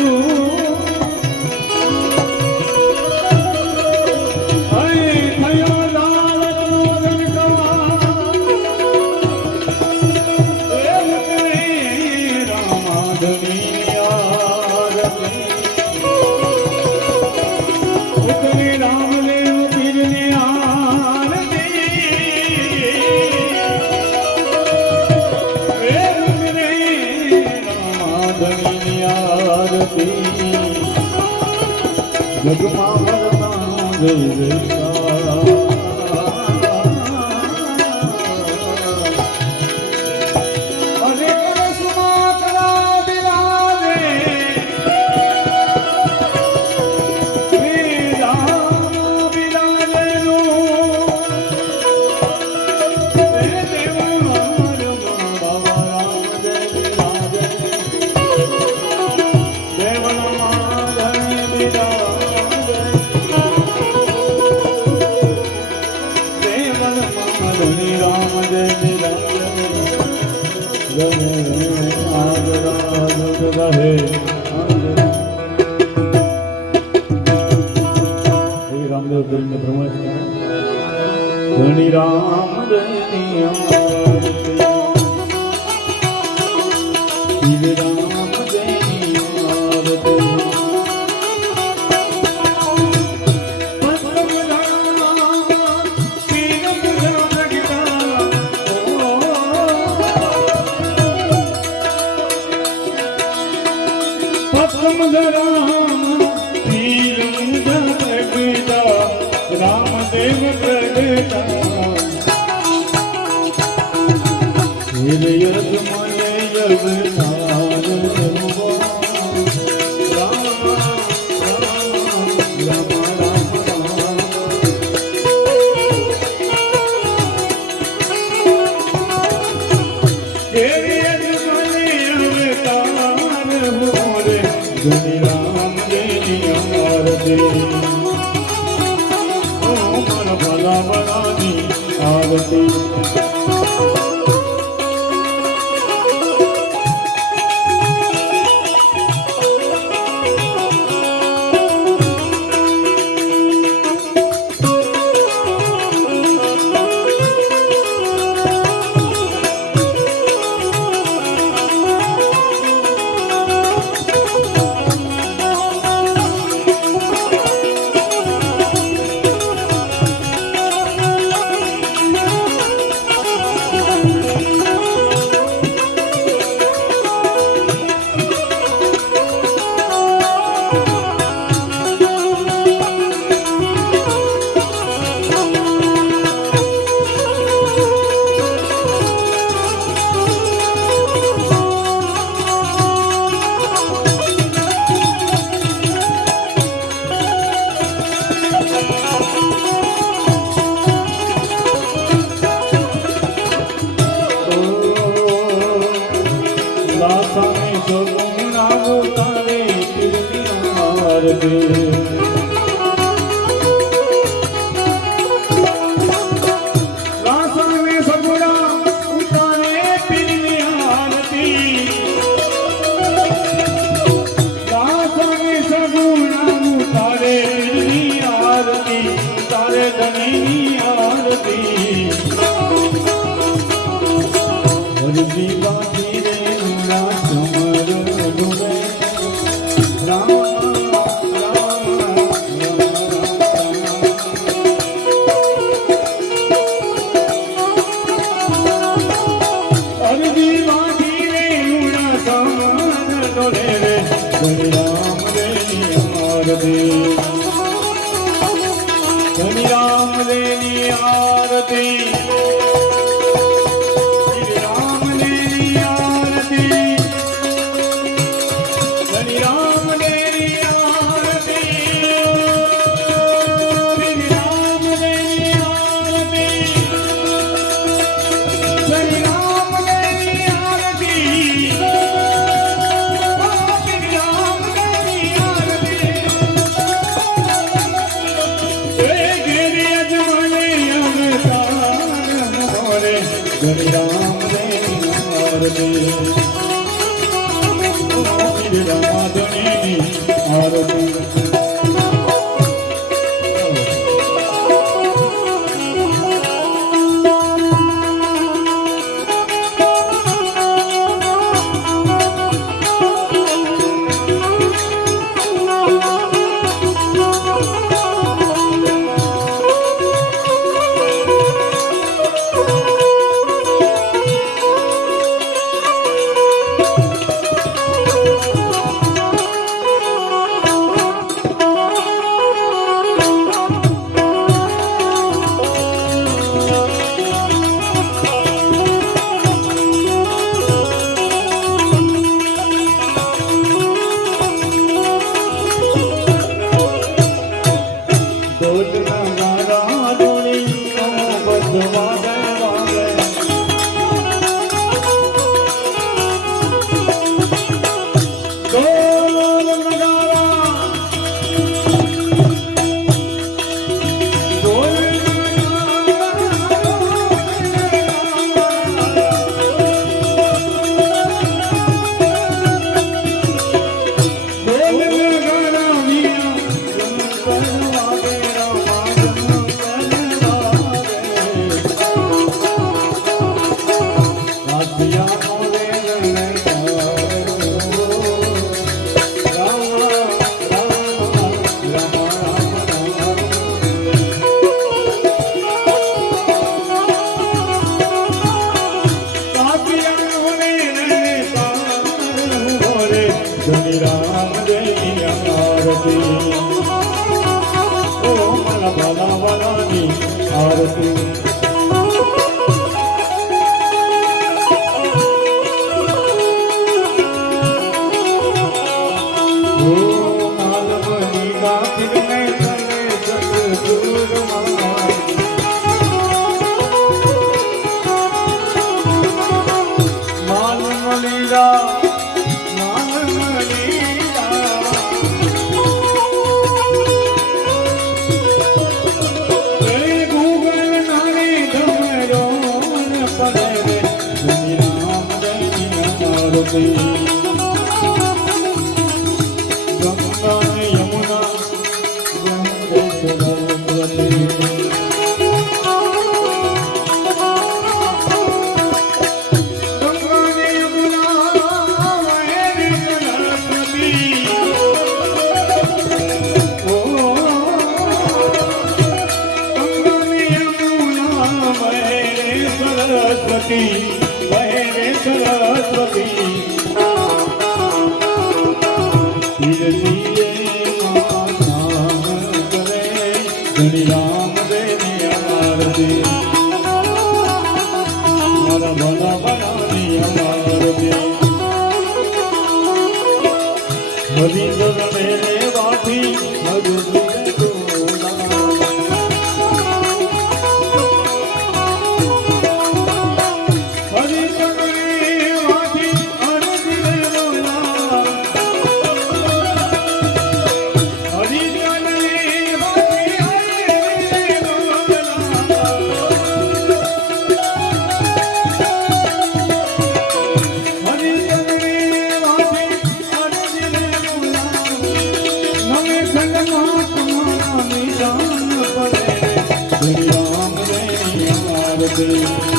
Azul. માતાજીની આરતી. જગમાં જય જય રામદેવ કરીને ભ્રમણ ધણી રામ. ધન્ય સપમ રામ ધીરમ જગતા રામદેવ પ્રગટા હિરયદ મને યવતા रमणानि आगते સરસ્વતી કહે રે સરસ્વતી રામ રે આરતી. મારા ભલા ભલાની અમારતી. હરિ ગુલામ રે